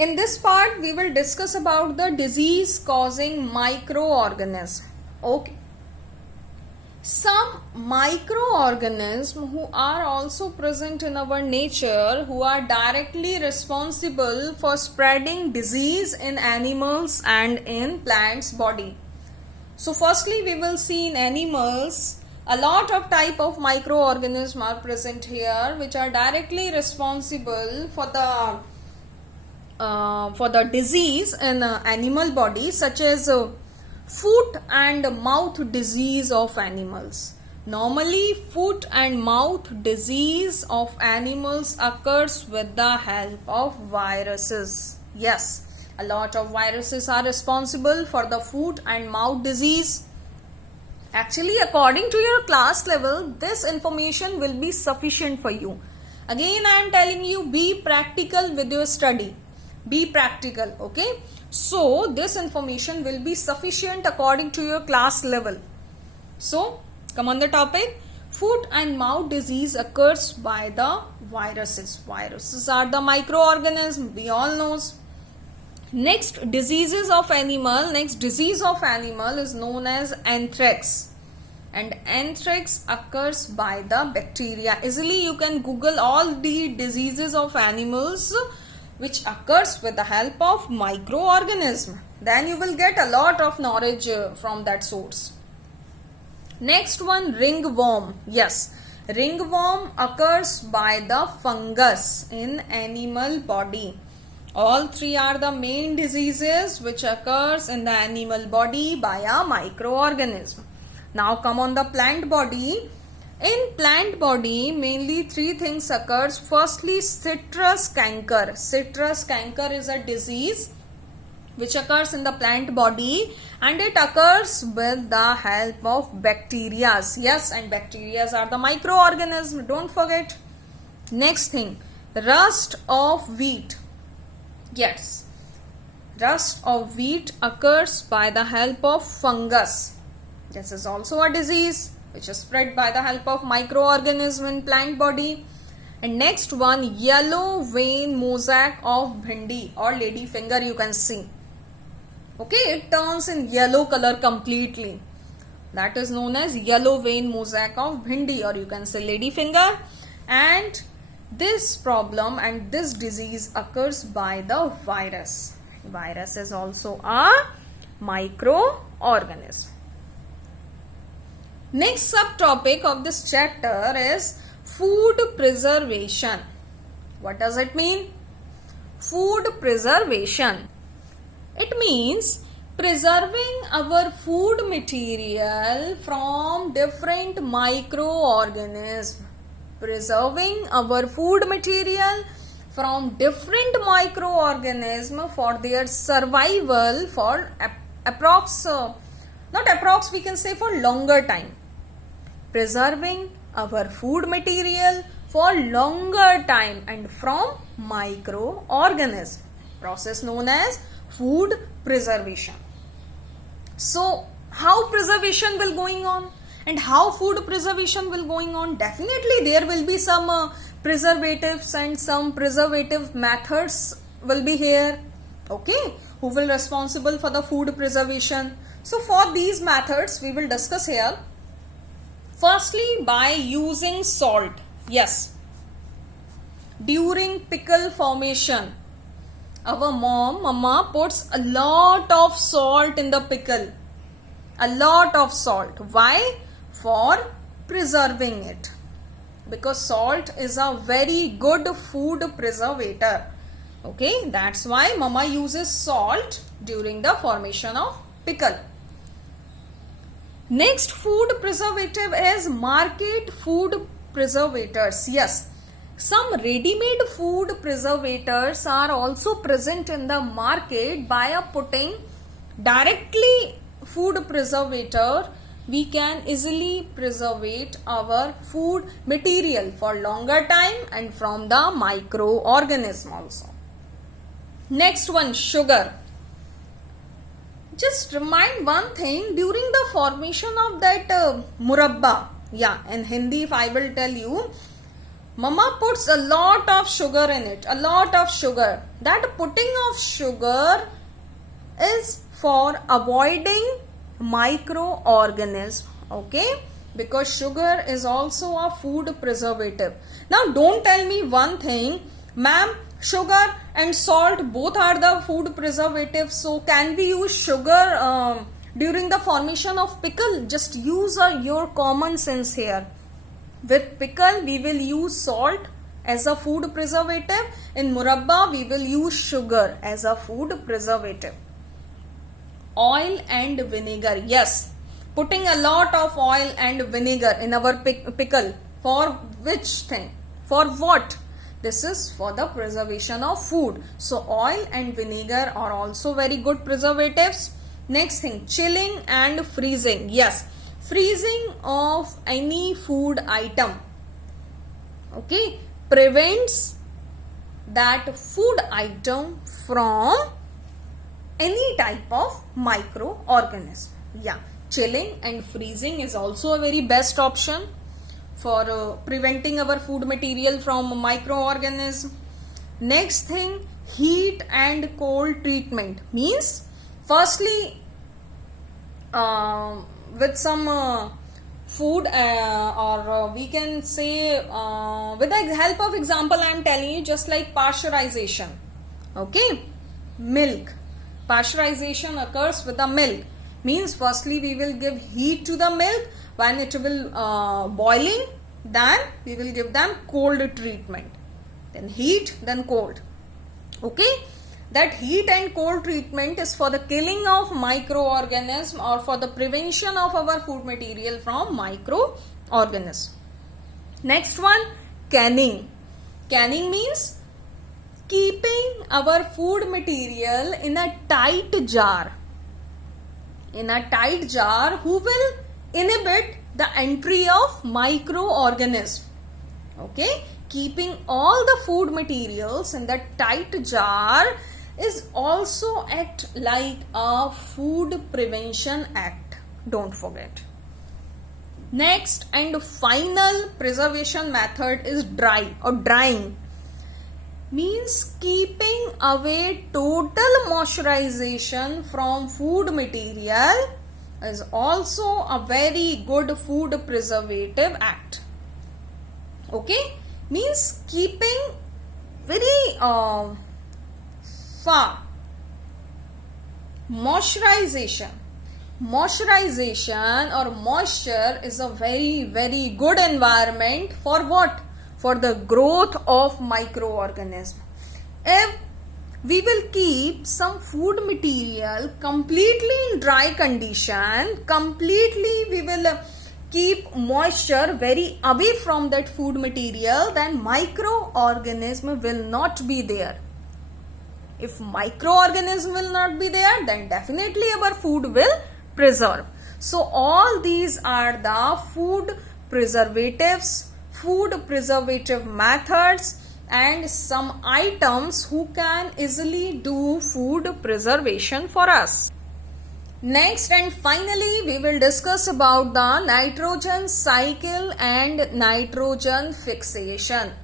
In this part, we will discuss about the disease causing microorganism. Okay. Some microorganisms who are also present in our nature, who are directly responsible for spreading disease in animals and in plants' body. So firstly, we will see in animals, a lot of type of microorganisms are present here, which are directly responsible for the disease in animal body, such as foot and mouth disease of animals. Normally, foot and mouth disease of animals occurs with the help of viruses. Yes, a lot of viruses are responsible for the foot and mouth disease. Actually, according to your class level, this information will be sufficient for you. Again, I am telling you, be practical with your study. Be practical, okay? So, this information will be sufficient according to your class level. So, come on the topic. Foot and mouth disease occurs by the viruses. Viruses are the microorganisms, we all know. Next disease of animal is known as anthrax, and anthrax occurs by the bacteria. Easily you can Google all the diseases of animals which occurs with the help of microorganism. Then you will get a lot of knowledge from that source. Next one, ringworm. Yes, ringworm occurs by the fungus in animal body. All three are the main diseases which occurs in the animal body by a microorganism. Now come on the plant body. In plant body, mainly three things occurs. Firstly, citrus canker. Citrus canker is a disease which occurs in the plant body, and it occurs with the help of bacteria. Yes, and bacteria are the microorganisms. Don't forget. Next thing, rust of wheat. Yes, rust of wheat occurs by the help of fungus. This is also a disease which is spread by the help of microorganism in plant body. And next one, yellow vein mosaic of bhindi or lady finger, you can see. Okay, it turns in yellow color completely. That is known as yellow vein mosaic of bhindi, or you can say lady finger. And this problem and this disease occurs by the virus. Virus is also a microorganism. Next subtopic of this chapter is food preservation. What does it mean? Food preservation. It means preserving our food material from different microorganisms. Preserving our food material from different microorganisms for their survival for we can say for longer time. Preserving our food material for longer time and from microorganisms. Process known as food preservation. So, how preservation will going on? And how food preservation will going on? Definitely there will be some preservatives and some preservative methods will be here. Okay, who will responsible for the food preservation? So for these methods we will discuss here. Firstly, by using salt. Yes, during pickle formation, our mama puts a lot of salt in the pickle. A lot of salt. Why? For preserving it, because salt is a very good food preservator. Okay, that's why mama uses salt during the formation of pickle. Next food preservative is market food preservators. Yes, some ready-made food preservators are also present in the market. By putting directly food preservator, we can easily preserve our food material for longer time and from the microorganism also. Next one, sugar. Just remind one thing, during the formation of that murabba, in Hindi if I will tell you, Mama puts a lot of sugar in it, a lot of sugar. That putting of sugar is for avoiding microorganism, okay? Because sugar is also a food preservative. Now don't tell me one thing, ma'am, sugar and salt both are the food preservatives, so can we use sugar during the formation of pickle? Just use your common sense here. With pickle we will use salt as a food preservative. In murabba we will use sugar as a food preservative. Oil and vinegar, yes, putting a lot of oil and vinegar in our pickle, for which thing, for what? This is for the preservation of food. So oil and vinegar are also very good preservatives. Next thing, chilling and freezing. Yes, freezing of any food item, okay, prevents that food item from any type of microorganism. Yeah, chilling and freezing is also a very best option for preventing our food material from microorganism. Next thing, heat and cold treatment means firstly with some food or we can say with the help of example I am telling you, just like pasteurization, okay, milk, pasteurization occurs with the milk, means firstly we will give heat to the milk. When it will boiling, then we will give them cold treatment, then heat, then cold, okay. That heat and cold treatment is for the killing of microorganism or for the prevention of our food material from microorganism. Next one, canning. Canning means keeping our food material in a tight jar. In a tight jar, who will inhibit the entry of microorganism, okay. Keeping all the food materials in the tight jar is also act like a food prevention act, don't forget. Next and final preservation method is dry or drying, means keeping away total moisturization from food material is also a very good food preservative act, okay. Means keeping very far. Moisturization or moisture is a very good environment for what? For the growth of microorganism. If we will keep some food material completely in dry condition, completely we will keep moisture very away from that food material, then microorganism will not be there. If microorganism will not be there, then definitely our food will preserve. So all these are the food preservatives, food preservative methods, and some items who can easily do food preservation for us. Next and finally we will discuss about the nitrogen cycle and nitrogen fixation,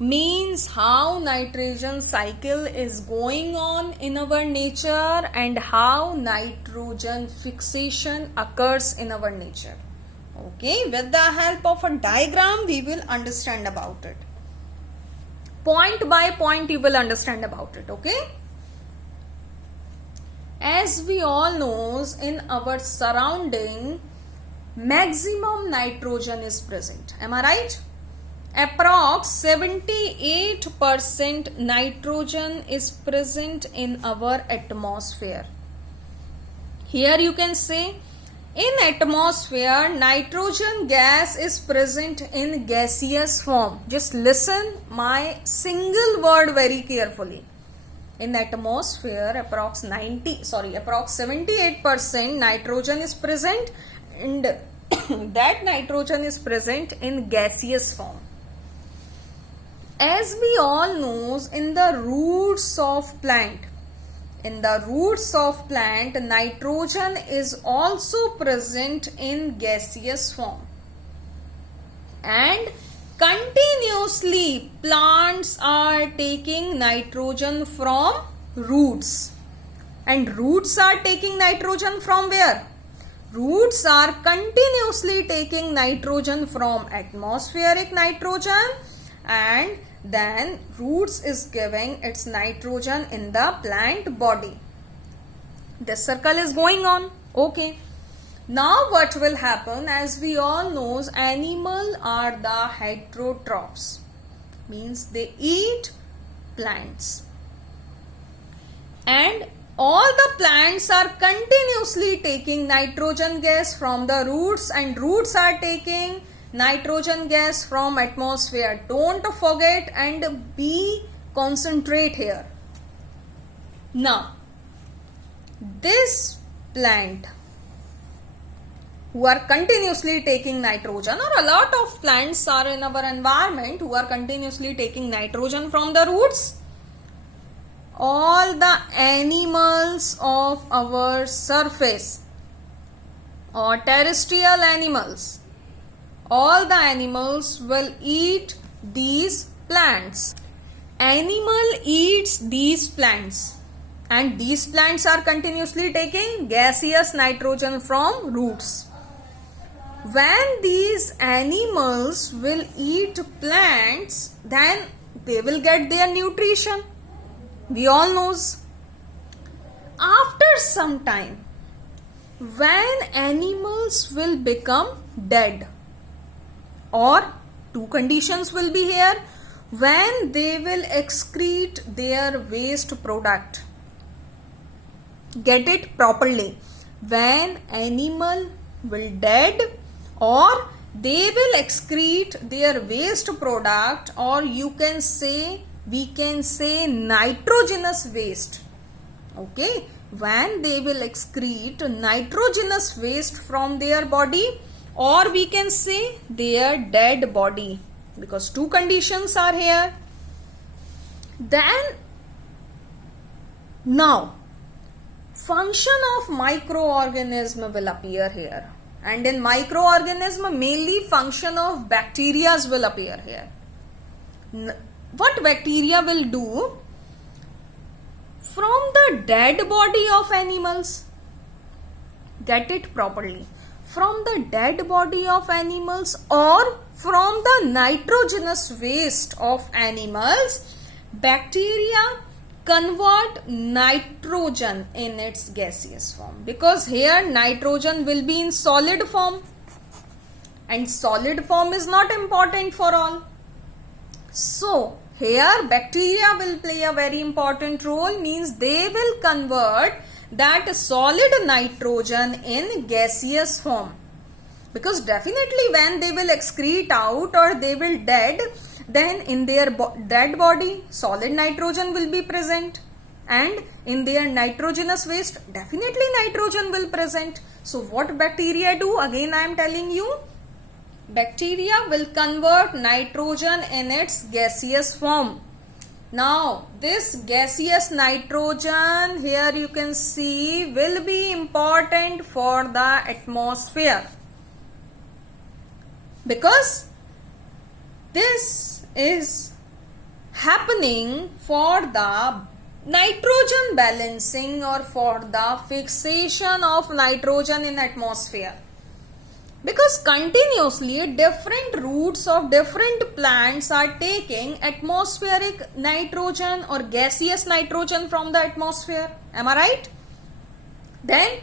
means how nitrogen cycle is going on in our nature and how nitrogen fixation occurs in our nature, okay. With the help of a diagram we will understand about it, point by point you will understand about it, okay. As we all knows, in our surrounding maximum nitrogen is present, am I right? Approx 78% nitrogen is present in our atmosphere. Here you can say in atmosphere nitrogen gas is present in gaseous form. Just listen my single word very carefully. In atmosphere approx 78% nitrogen is present, and that nitrogen is present in gaseous form. As we all knows, in the roots of plant, nitrogen is also present in gaseous form, and continuously plants are taking nitrogen from roots. And roots are taking nitrogen from where? Roots are continuously taking nitrogen from atmospheric nitrogen, and then roots is giving its nitrogen in the plant body. This circle is going on. Okay. Now what will happen, as we all knows, animal are the heterotrophs, means they eat plants, and all the plants are continuously taking nitrogen gas from the roots, and roots are taking nitrogen gas from atmosphere. Don't forget and be concentrate here. Now this plant who are continuously taking nitrogen, or a lot of plants are in our environment who are continuously taking nitrogen from the roots. All the animals of our surface or terrestrial animals, all the animals will eat these plants. Animal eats these plants, and these plants are continuously taking gaseous nitrogen from roots. When these animals will eat plants, then they will get their nutrition. We all knows. After some time, when animals will become dead, or two conditions will be here, when they will excrete their waste product. Get it properly. When animal will dead, or they will excrete their waste product, or you can say, we can say nitrogenous waste. Okay, when they will excrete nitrogenous waste from their body, or we can say their dead body, because two conditions are here. Then now function of microorganism will appear here, and in microorganism mainly function of bacteria will appear here. What bacteria will do? From the dead body of animals, get it properly, from the dead body of animals or from the nitrogenous waste of animals, bacteria convert nitrogen in its gaseous form, because here nitrogen will be in solid form, and solid form is not important for all. So here bacteria will play a very important role, means they will convert that solid nitrogen in gaseous form, because definitely when they will excrete out or they will dead, then in their dead body solid nitrogen will be present, and in their nitrogenous waste definitely nitrogen will present. So what bacteria do? Again I am telling you, bacteria will convert nitrogen in its gaseous form. Now this gaseous nitrogen, here you can see, will be important for the atmosphere, because this is happening for the nitrogen balancing, or for the fixation of nitrogen in atmosphere. Because continuously different roots of different plants are taking atmospheric nitrogen or gaseous nitrogen from the atmosphere. Am I right? Then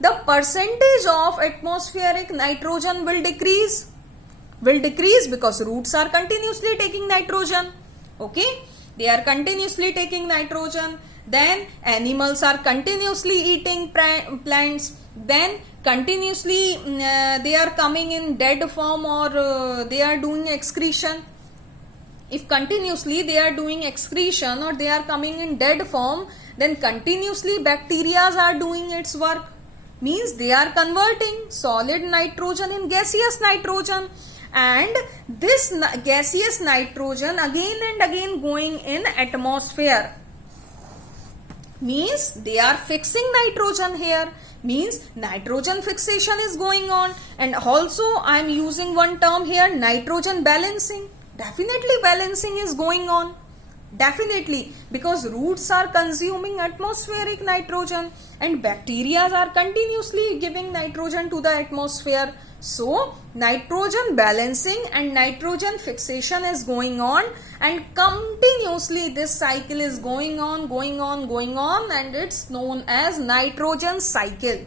the percentage of atmospheric nitrogen will decrease. Because roots are continuously taking nitrogen. Okay, they are continuously taking nitrogen. Then animals are continuously eating plants. Then continuously they are coming in dead form, or they are doing excretion. If continuously they are doing excretion or they are coming in dead form, then continuously bacteria are doing its work, means they are converting solid nitrogen in gaseous nitrogen, and this gaseous nitrogen again and again going in atmosphere. means they are fixing nitrogen here, means nitrogen fixation is going on. And also I am using one term here, nitrogen balancing. Definitely balancing is going on, definitely, because roots are consuming atmospheric nitrogen and bacteria are continuously giving nitrogen to the atmosphere. So nitrogen balancing and nitrogen fixation is going on, and continuously this cycle is going on, and it's known as nitrogen cycle.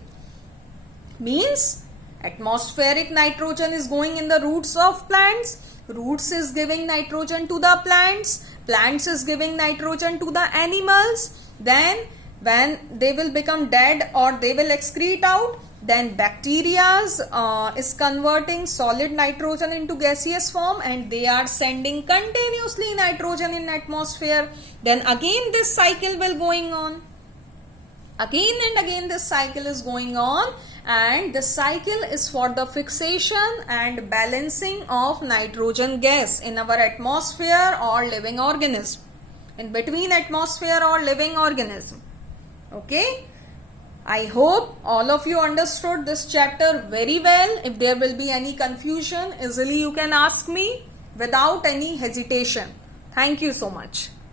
Means atmospheric nitrogen is going in the roots of plants, roots is giving nitrogen to the plants, plants is giving nitrogen to the animals. Then when they will become dead or they will excrete out, then bacteria is converting solid nitrogen into gaseous form, and they are sending continuously nitrogen in atmosphere. Then again this cycle will going on, again and again this cycle is going on, and the cycle is for the fixation and balancing of nitrogen gas in our atmosphere or living organism, in between atmosphere or living organism. Okay, I hope all of you understood this chapter very well. If there will be any confusion, easily you can ask me without any hesitation. Thank you so much.